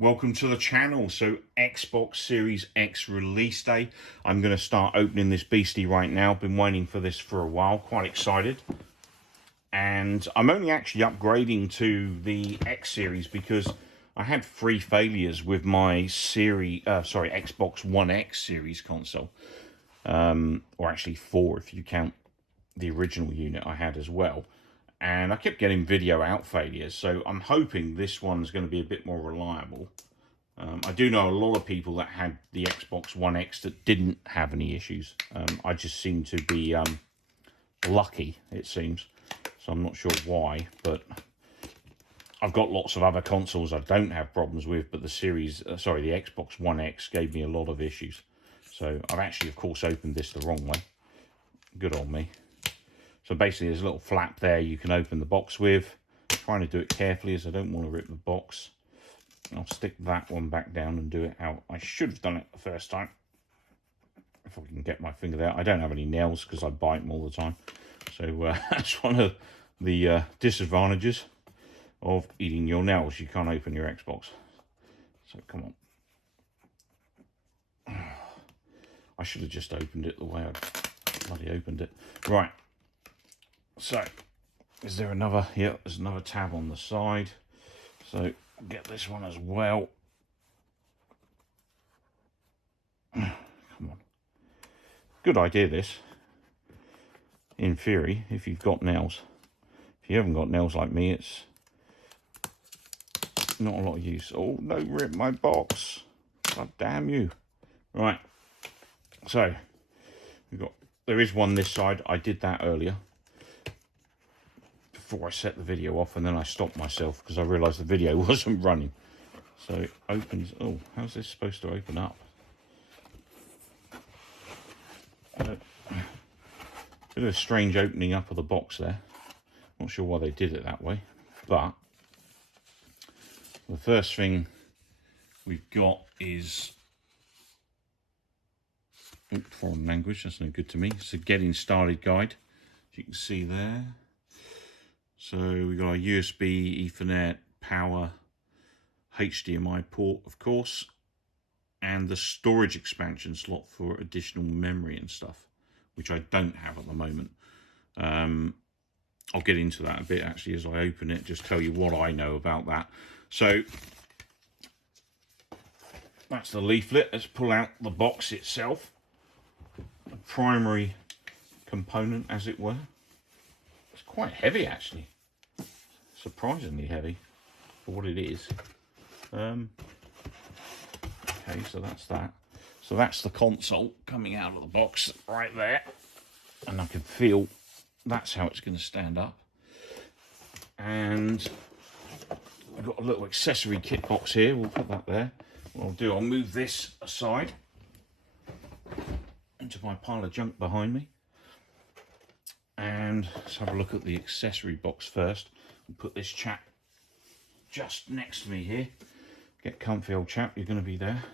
Welcome to the channel. So Xbox Series X release day. I'm going to start opening this beastie right now. Been waiting for this for a while. Quite excited. And I'm only actually upgrading to the X series because I had 3 failures with my Xbox One X series console. Or actually 4 if you count the original unit I had as well. And I kept getting video out failures, so I'm hoping this one's going to be a bit more reliable. I do know a lot of people that had the Xbox One X that didn't have any issues. I just seem to be lucky, it seems. So I'm not sure why, but I've got lots of other consoles I don't have problems with, but the Xbox One X gave me a lot of issues. So I've actually, of course, opened this the wrong way. Good on me. So basically there's a little flap there you can open the box with. I'm trying to do it carefully as I don't want to rip the box. I'll stick that one back down and do it out. I should have done it the first time. If I can get my finger there. I don't have any nails because I bite them all the time. So that's one of the disadvantages of eating your nails. You can't open your Xbox. So come on. I should have just opened it the way I bloody opened it. Right. So, is there another? Yeah, there's another tab on the side. So, get this one as well. Come on. Good idea, this. In theory, if you've got nails. If you haven't got nails like me, it's not a lot of use. Oh, no, rip my box. God damn you. Right. So, there is one this side. I did that earlier. Before I set the video off, and then I stopped myself because I realised the video wasn't running. So it opens. Oh, how's this supposed to open up? Bit of a strange opening up of the box there. Not sure why they did it that way, but the first thing we've got is foreign language. That's no good to me. It's a getting started guide, as you can see there. So we've got a USB, Ethernet, power, HDMI port, of course, and the storage expansion slot for additional memory and stuff, which I don't have at the moment. I'll get into that a bit actually as I open it, just tell you what I know about that. So that's the leaflet. Let's pull out the box itself. The primary component, as it were. It's quite heavy actually, surprisingly heavy for what it is. Okay, so that's that. So that's the console coming out of the box right there, and I can feel that's how it's going to stand up. And I've got a little accessory kit box here. We'll put that there. What I'll do, I'll move this aside into my pile of junk behind me. And let's have a look at the accessory box first. I'll put this chap just next to me here. Get comfy, old chap, you're going to be there.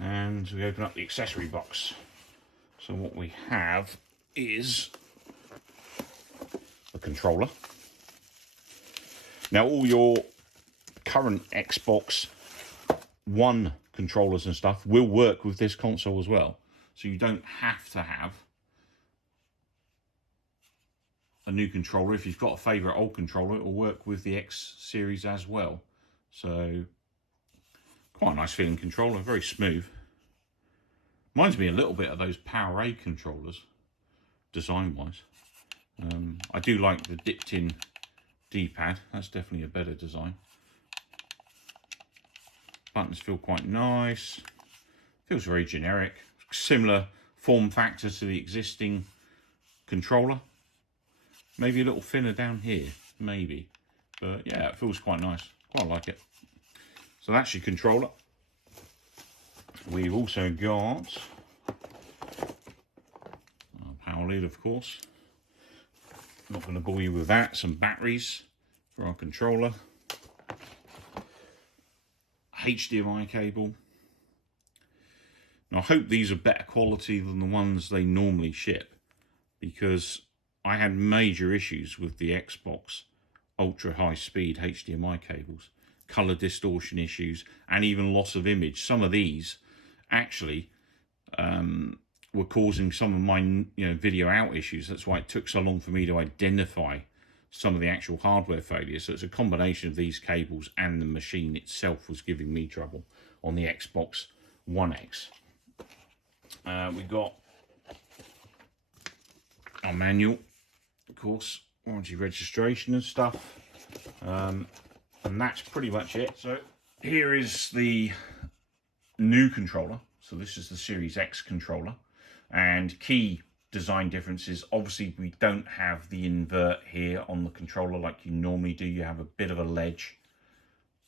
And we open up the accessory box. So what we have is the controller. Now all your current Xbox One controllers and stuff will work with this console as well. So you don't have to have a new controller. If you've got a favourite old controller, it will work with the X series as well. So quite a nice feeling controller, very smooth. Reminds me a little bit of those PowerA controllers, design-wise. I do like the dipped-in D-pad. That's definitely a better design. Buttons feel quite nice. Feels very generic. Similar form factor to the existing controller. Maybe a little thinner down here, maybe. But yeah, it feels quite nice. Quite like it. So that's your controller. We've also got our power lead, of course. Not going to bore you with that. Some batteries for our controller. HDMI cable. Now I hope these are better quality than the ones they normally ship, because I had major issues with the Xbox ultra high speed HDMI cables, color distortion issues, and even loss of image. Some of these actually were causing some of my video out issues. That's why it took so long for me to identify some of the actual hardware failures. So it's a combination of these cables and the machine itself was giving me trouble on the Xbox One X. We've got our manual, of course, warranty registration and stuff, and that's pretty much it. So here is the new controller. So this is the Series X controller, and key design differences, obviously we don't have the invert here on the controller like you normally do. You have a bit of a ledge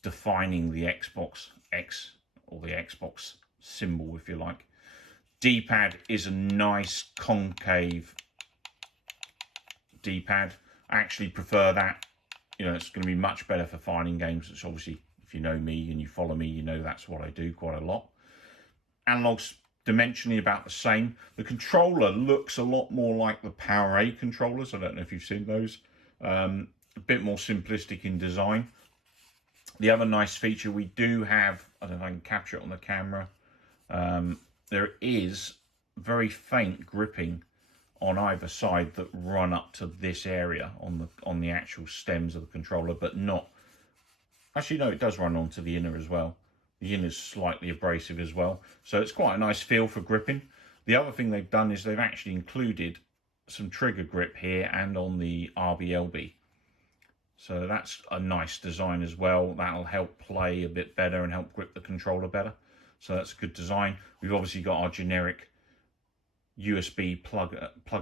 defining the Xbox X, or the Xbox symbol if you like. D-pad is a nice concave D-pad. I actually prefer that. It's going to be much better for fighting games, which obviously, if you know me and you follow me, you know that's what I do quite a lot. Analogs dimensionally about the same. The controller looks a lot more like the PowerA controllers. I don't know if you've seen those. A bit more simplistic in design. The other nice feature we do have, I don't know if I can capture it on the camera, there is very faint gripping on either side that run up to this area on the actual stems of the controller, but not, actually no, it does run onto the inner as well. The inner is slightly abrasive as well, so it's quite a nice feel for gripping. The other thing they've done is they've actually included some trigger grip here and on the RBLB, so that's a nice design as well. That'll help play a bit better and help grip the controller better, so that's a good design. We've obviously got our generic USB plug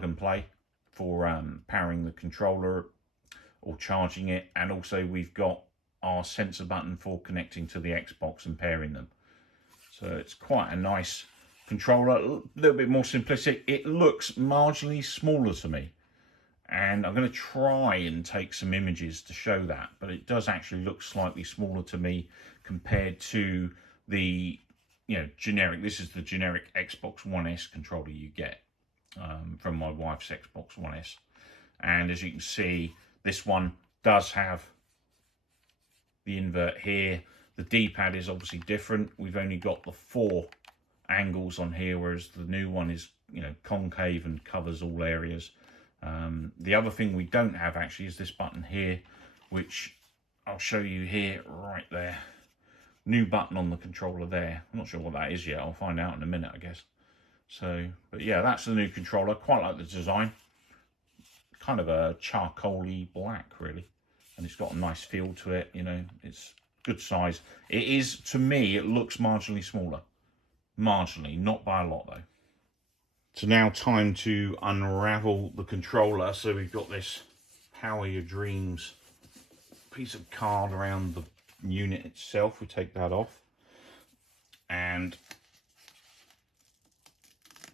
and play for powering the controller or charging it, and also we've got our sensor button for connecting to the Xbox and pairing them. So it's quite a nice controller, a little bit more simplistic. It looks marginally smaller to me, and I'm going to try and take some images to show that, but it does actually look slightly smaller to me compared to the generic. This is the generic Xbox One S controller you get from my wife's Xbox One S, and as you can see, this one does have the invert here. The D-pad is obviously different. We've only got the 4 angles on here, whereas the new one is concave and covers all areas. The other thing we don't have actually is this button here, which I'll show you here, right there. New button on the controller there. I'm not sure what that is yet. I'll find out in a minute, I guess. So, but yeah, that's the new controller. Quite like the design. Kind of a charcoaly black, really. And it's got a nice feel to it, it's good size. It is, to me, it looks marginally smaller. Marginally, not by a lot though. So now time to unravel the controller. So we've got this Power Your Dreams piece of card around the unit itself. We take that off and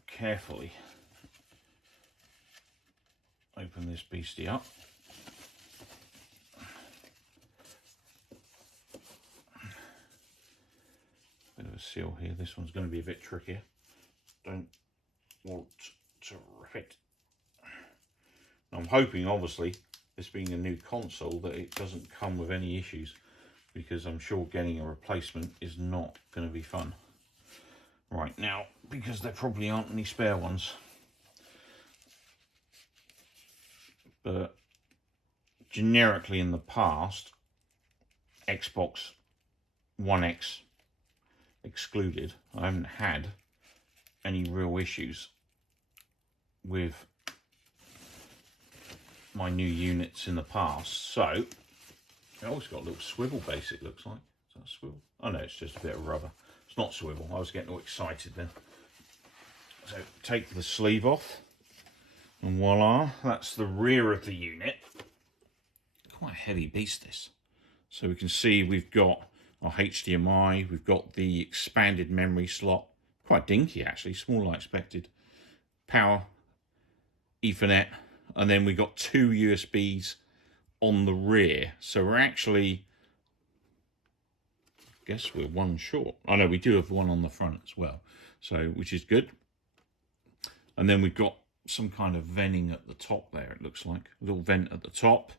carefully open this beastie up. Bit of a seal here. This one's going to be a bit trickier. Don't want to rip it. I'm hoping, obviously, this being a new console, that it doesn't come with any issues, because I'm sure getting a replacement is not going to be fun. Right, now, because there probably aren't any spare ones, but generically in the past, Xbox One X excluded, I haven't had any real issues with my new units in the past. So it always got a little swivel base, it looks like. Is that a swivel? Oh no, it's just a bit of rubber. It's not swivel. I was getting all excited then. So take the sleeve off, and voila, that's the rear of the unit. Quite a heavy beast, this. So we can see we've got our HDMI, we've got the expanded memory slot, quite dinky actually, smaller than I expected. Power, Ethernet, and then we've got 2 USBs on the rear. So we're actually, I guess we're 1 short. Oh no, we do have 1 on the front as well, so which is good. And then we've got some kind of venting at the top there, it looks like. A little vent at the top.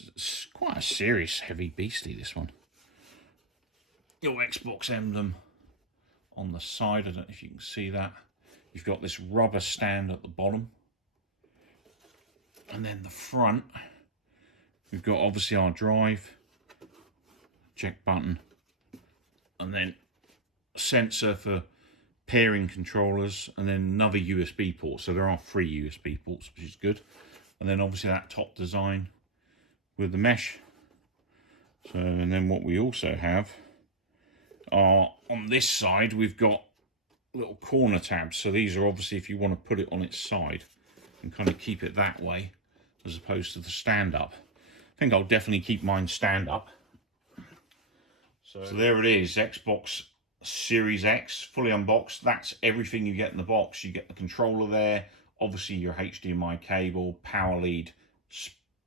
It's quite a serious, heavy beastie, this one. Your Xbox emblem on the side. I don't know if you can see that. You've got this rubber stand at the bottom. And then the front, we've got obviously our drive, check button, and then sensor for pairing controllers, and then another USB port. So there are 3 USB ports, which is good. And then obviously that top design with the mesh. So, and then what we also have are, on this side, we've got little corner tabs. So these are obviously if you want to put it on its side and kind of keep it that way, as opposed to the stand up. I think I'll definitely keep mine stand up. So there it is, Xbox Series X, fully unboxed. That's everything you get in the box. You get the controller there, obviously your HDMI cable, power lead,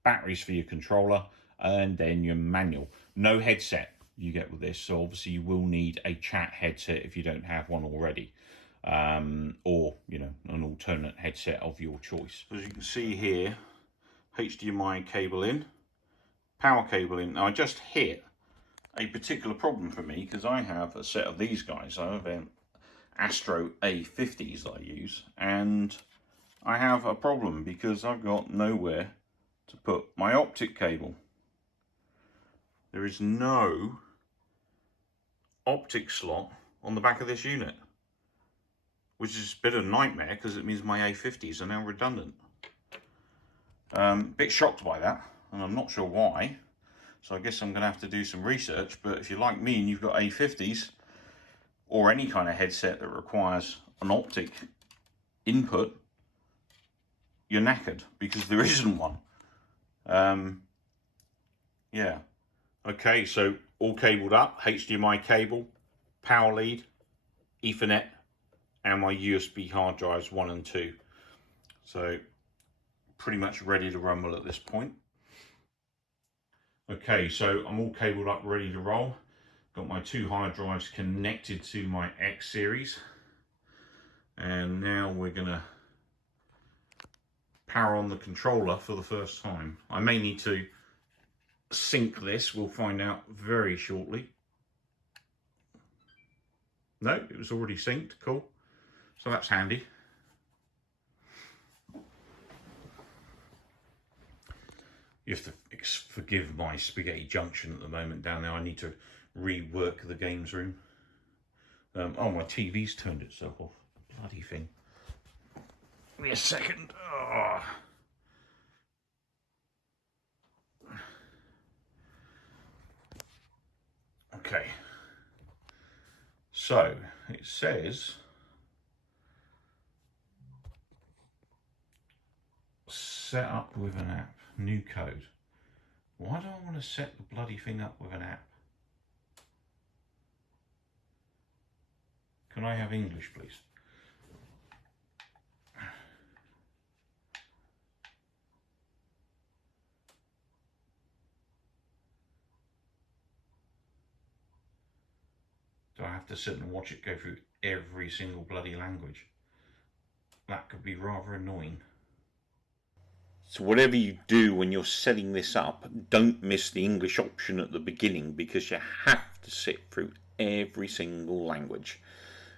batteries for your controller, and then your manual. No headset you get with this, so obviously you will need a chat headset if you don't have one already, or you know, an alternate headset of your choice. As you can see here, HDMI cable in, power cable in. Now I just hit a particular problem for me because I have a set of these guys. I have an Astro A50s that I use, and I have a problem because I've got nowhere to put my optic cable. There is no optic slot on the back of this unit, which is a bit of a nightmare because it means my A50s are now redundant. Bit shocked by that, and I'm not sure why. So I guess I'm going to have to do some research, but if you're like me and you've got A50s or any kind of headset that requires an optic input, you're knackered because there isn't one. Yeah. Okay, so all cabled up, HDMI cable, power lead, Ethernet, and my USB hard drives 1 and 2. So pretty much ready to rumble at this point. Okay, so I'm all cabled up, ready to roll. Got my 2 hard drives connected to my X series. And now we're gonna power on the controller for the first time. I may need to sync this, we'll find out very shortly. No, it was already synced, cool. So that's handy. You have to forgive my spaghetti junction at the moment down there. I need to rework the games room. Oh, my TV's turned itself off. Bloody thing. Give me a second. Oh. Okay. So, it says set up with an app. New code. Why do I want to set the bloody thing up with an app? Can I have English, please? Do I have to sit and watch it go through every single bloody language? That could be rather annoying. So whatever you do when you're setting this up, don't miss the English option at the beginning, because you have to sit through every single language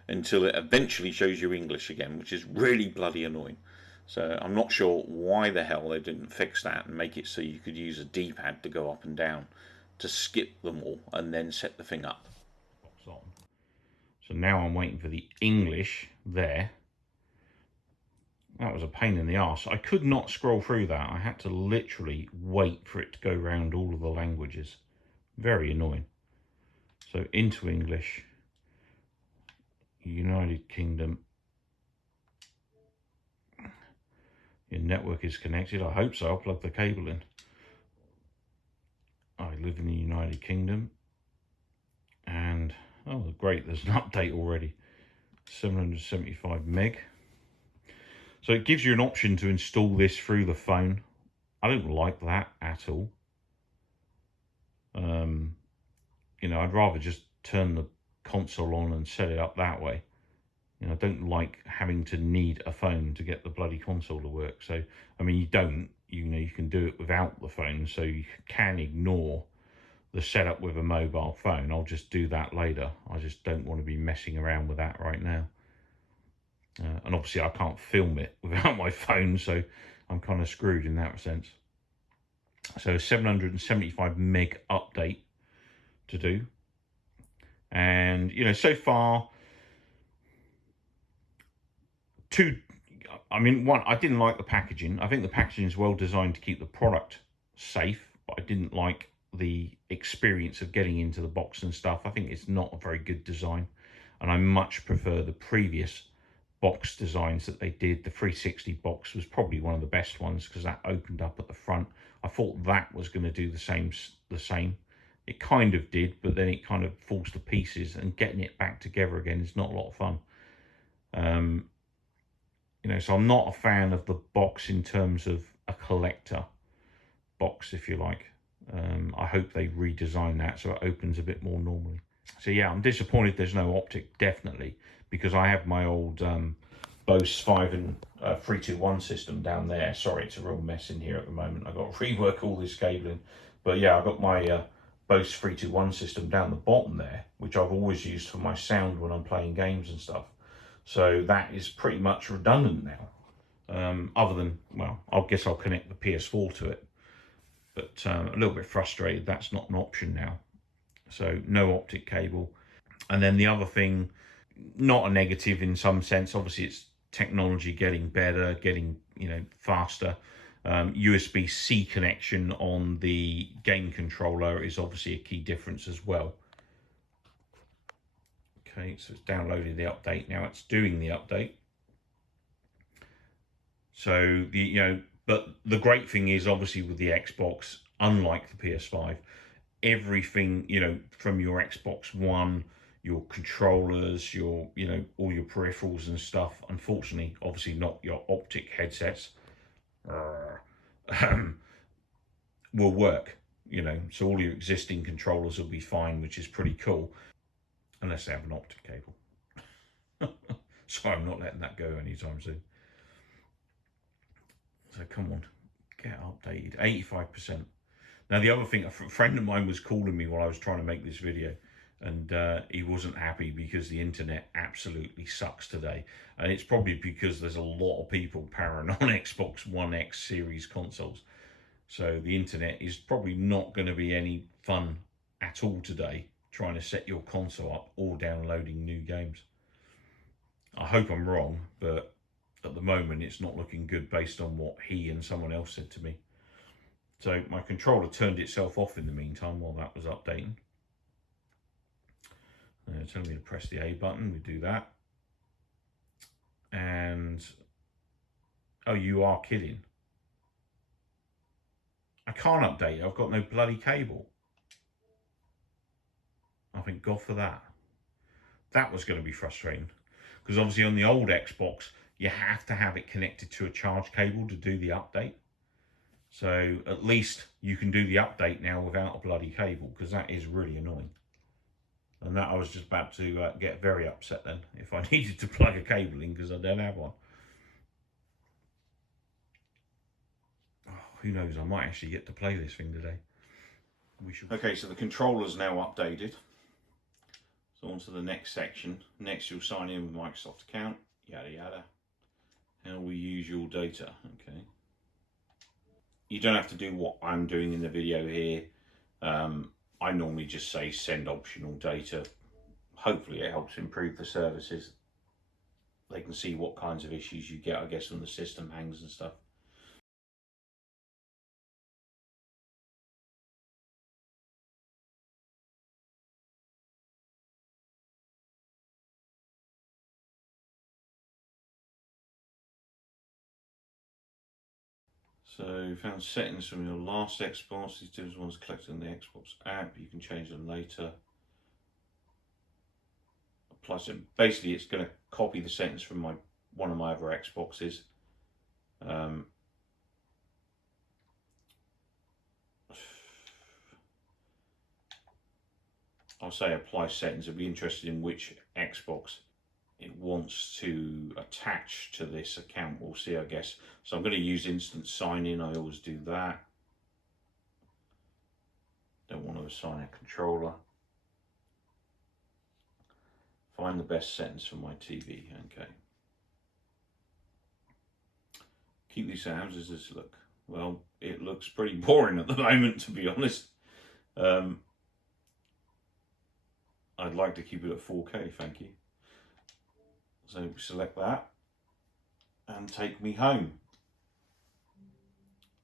until it eventually shows you English again, which is really bloody annoying. So I'm not sure why the hell they didn't fix that and make it so you could use a D-pad to go up and down to skip them all and then set the thing up. So now I'm waiting for the English there. That was a pain in the arse. I could not scroll through that. I had to literally wait for it to go around all of the languages. Very annoying. So into English, United Kingdom. Your network is connected. I hope so. I'll plug the cable in. I live in the United Kingdom. And, oh great, there's an update already. 775 meg. So it gives you an option to install this through the phone. I don't like that at all. You know, I'd rather just turn the console on and set it up that way. You know, I don't like having to need a phone to get the bloody console to work. So, I mean, you don't, you can do it without the phone, so you can ignore the setup with a mobile phone. I'll just do that later. I just don't want to be messing around with that right now. And obviously I can't film it without my phone, so I'm kind of screwed in that sense. So 775 meg update to do. And, you know, so far, one, I didn't like the packaging. I think the packaging is well designed to keep the product safe, but I didn't like the experience of getting into the box and stuff. I think it's not a very good design, and I much prefer the previous box designs that they did. The 360 box was probably one of the best ones because that opened up at the front. I thought that was going to do the same. It kind of did, but then it kind of falls to pieces, and getting it back together again is not a lot of fun. You know, so I'm not a fan of the box in terms of a collector box, if you like. I hope they redesign that so it opens a bit more normally. So yeah, I'm disappointed there's no optic, definitely, because I have my old Bose 5 and 321 system down there. Sorry, it's a real mess in here at the moment. I've got to rework all this cabling. But yeah, I've got my Bose 321 system down the bottom there, which I've always used for my sound when I'm playing games and stuff. So that is pretty much redundant now. Other than, well, I guess I'll connect the PS4 to it. But a little bit frustrated that's not an option now. So no optic cable. And then the other thing, not a negative in some sense, obviously it's technology getting better, getting, you know, faster. USB-C connection on the game controller is obviously a key difference as well. Okay, so it's downloaded the update. Now it's doing the update. So but the great thing is obviously with the Xbox, unlike the PS5, everything, you know, from your Xbox One, your controllers, your, you know, all your peripherals and stuff, unfortunately, obviously not your optic headsets, will work, you know, so all your existing controllers will be fine, which is pretty cool, unless they have an optic cable. So I'm not letting that go anytime soon. So come on, get updated. 85%. Now the other thing, a friend of mine was calling me while I was trying to make this video, and he wasn't happy because the internet absolutely sucks today. And it's probably because there's a lot of people powering on Xbox One X series consoles. So the internet is probably not going to be any fun at all today, trying to set your console up or downloading new games. I hope I'm wrong, but at the moment it's not looking good based on what he and someone else said to me. So my controller turned itself off in the meantime while that was updating. Telling me to press the A button, we do that. And, oh, you are kidding. I can't update it, I've got no bloody cable. I thank God for that. That was going to be frustrating. Because obviously on the old Xbox, you have to have it connected to a charge cable to do the update. So at least you can do the update now without a bloody cable, because that is really annoying. And that I was just about to get very upset then if I needed to plug a cable in because I don't have one. Oh, who knows, I might actually get to play this thing today. We should. Okay, so the controller's now updated. So on to the next section. Next you'll sign in with Microsoft account, yada yada. How we use your data, okay. You don't have to do what I'm doing in the video here. I normally just say send optional data. Hopefully it helps improve the services. They can see what kinds of issues you get, I guess, when the system hangs and stuff. So found settings from your last Xbox. These are the ones collected on the Xbox app. You can change them later. Plus, basically, it's going to copy the settings from one of my other Xboxes. I'll say apply settings. I'll be interested in which Xbox it wants to attach to this account. We'll see, I guess. So I'm going to use instant sign in. I always do that. Don't want to assign a controller. Find the best settings for my TV. Okay. Keep these sounds. Does this look? Well, it looks pretty boring at the moment, to be honest. I'd like to keep it at 4K, thank you. So select that and take me home.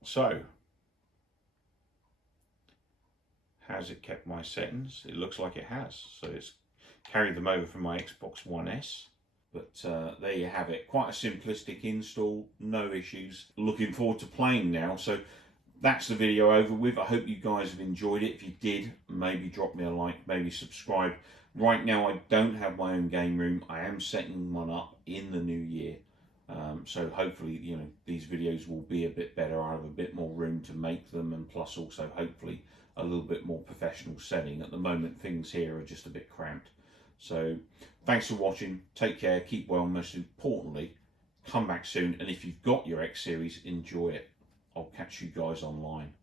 So, has it kept my settings? It looks like it has. So it's carried them over from my Xbox One S. But there you have it. Quite a simplistic install, no issues. Looking forward to playing now. So that's the video over with. I hope you guys have enjoyed it. If you did, maybe drop me a like, maybe subscribe. Right now I don't have my own game room. I am setting one up in the new year. So hopefully, you know, these videos will be a bit better. I have a bit more room to make them, and plus also hopefully a little bit more professional setting. At the moment things here are just a bit cramped. So thanks for watching. Take care, keep well, most importantly, come back soon. And if you've got your X series, enjoy it. I'll catch you guys online.